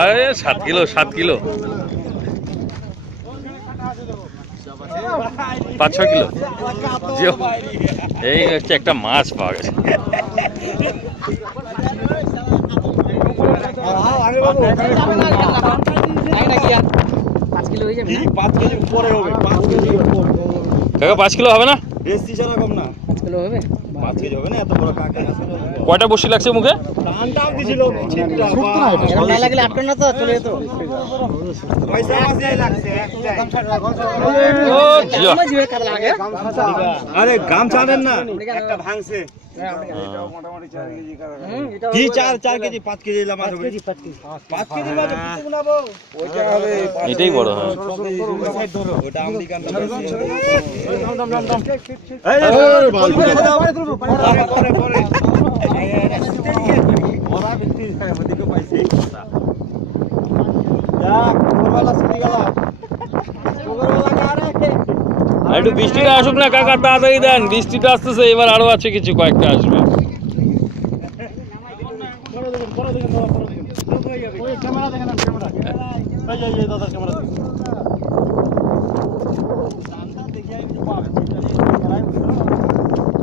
আরে 7 kilo 5-6 kilo. এই হচ্ছে একটা মাছ পাওয়া গেছে। কাকা 5 কিলো হবে না? কয়টা বসি লাগছে মুখে? আরে গামছা আনেন না, একটা ভাঙছে। কি 4 কেজি 5 কেজি মাছ হবে। 5 কেজি মাছ বানাবো, ওইটা হবে। এটাই বড় হয়। ওটা আমেরিকান দাম। একটু বৃষ্টিটা আসুক না কাকা, তাড়াতাড়ি দেন। বৃষ্টিটা আসতেছে, এবার আরো আছে কিছু, কয়েকটা আসবে।